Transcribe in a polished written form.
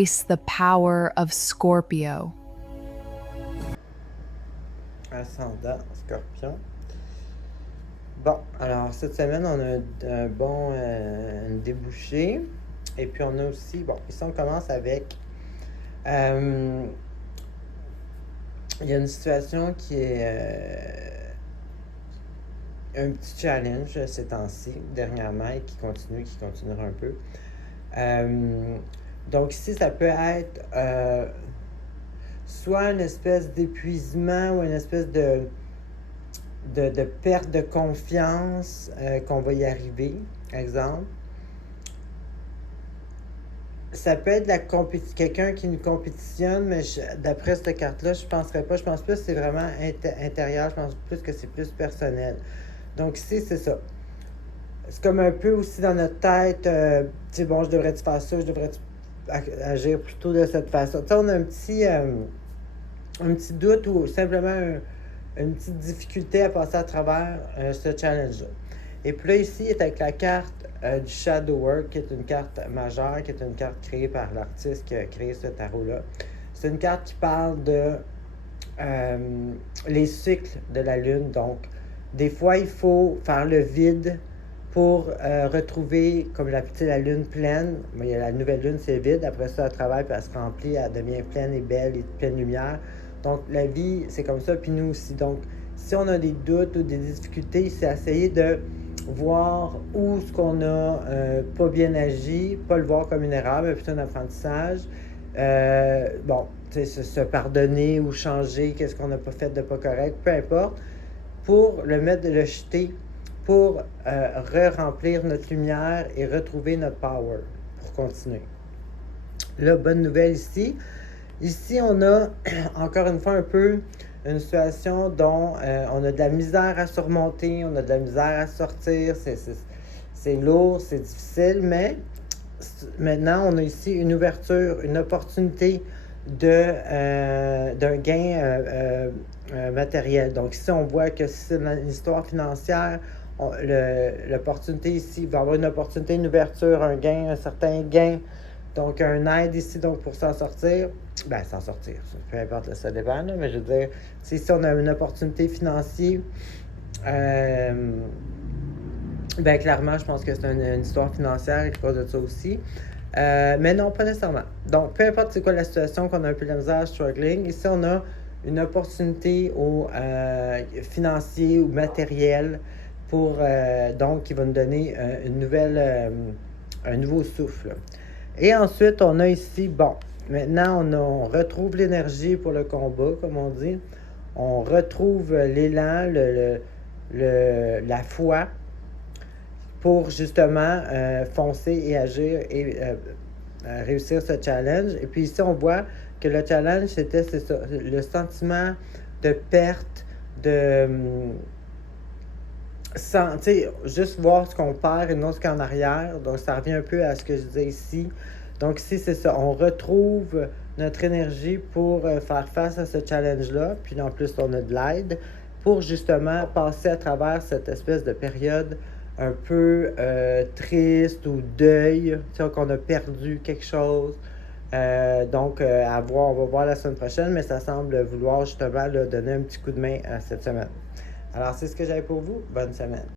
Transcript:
embrace the power of Scorpio. Ascendant Scorpion. Bon, alors cette semaine, on a un bon débouché. Et puis on a aussi, bon, ici on commence avec... il y a une situation qui est un petit challenge ces temps-ci, dernièrement, et qui continuera un peu. Donc ici, ça peut être soit une espèce d'épuisement ou une espèce de perte de confiance qu'on va y arriver, exemple. Ça peut être quelqu'un qui nous compétitionne, mais d'après cette carte-là, je penserais pas. Je pense plus que c'est vraiment intérieur. Je pense plus que c'est plus personnel. Donc ici, c'est ça. C'est comme un peu aussi dans notre tête, tu sais, bon, je devrais-tu faire ça, je devrais-tu agir plutôt de cette façon. Tu sais, on a un petit doute ou simplement une petite difficulté à passer à travers ce challenge-là. Et puis là, ici, il est avec la carte du Shadow Work, qui est une carte majeure, qui est une carte créée par l'artiste qui a créé ce tarot-là. C'est une carte qui parle de les cycles de la Lune. Donc, des fois, il faut faire le vide pour retrouver, comme la Lune pleine. Mais il y a la nouvelle Lune, c'est vide. Après ça, elle travaille, puis elle se remplit, elle devient pleine et belle et pleine lumière. Donc, la vie, c'est comme ça, puis nous aussi. Donc, si on a des doutes ou des difficultés, c'est essayer de voir où ce qu'on a pas bien agi, pas le voir comme une erreur, mais plutôt un apprentissage. Bon, tu sais, se pardonner ou changer, qu'est-ce qu'on n'a pas fait de pas correct, peu importe, pour le jeter, pour re-remplir notre lumière et retrouver notre power pour continuer. Là, bonne nouvelle ici. Ici, on a encore une fois un peu une situation dont on a de la misère à surmonter, on a de la misère à sortir, c'est lourd, c'est difficile, mais maintenant, on a ici une ouverture, une opportunité d'un gain matériel. Donc ici, on voit que si c'est une histoire financière, l'opportunité ici, il va y avoir une opportunité, une ouverture, un gain, un certain gain. Donc, un aide ici, donc pour s'en sortir, peu importe, là, ça dépend, là, mais je veux dire, si on a une opportunité financière, clairement, je pense que c'est une histoire financière qui cause de ça aussi. Mais non, pas nécessairement. Donc, peu importe c'est quoi la situation, qu'on a un peu de la misère, struggling, ici, on a une opportunité financier ou matériel pour, donc, qui va nous donner un nouveau souffle. Et ensuite, on a ici, bon, maintenant, on retrouve l'énergie pour le combat, comme on dit. On retrouve l'élan, la foi pour justement foncer et agir et réussir ce challenge. Et puis ici, on voit que le challenge, c'est ça, le sentiment de perte, juste voir ce qu'on perd et non ce qu'il y a en arrière. Donc, ça revient un peu à ce que je disais ici. Donc, ici, c'est ça. On retrouve notre énergie pour faire face à ce challenge-là. Puis, en plus, on a de l'aide pour justement passer à travers cette espèce de période un peu triste ou deuil, qu'on a perdu quelque chose. Donc, on va voir la semaine prochaine, mais ça semble vouloir justement donner un petit coup de main à cette semaine. Alors, c'est ce que j'avais pour vous. Bonne semaine.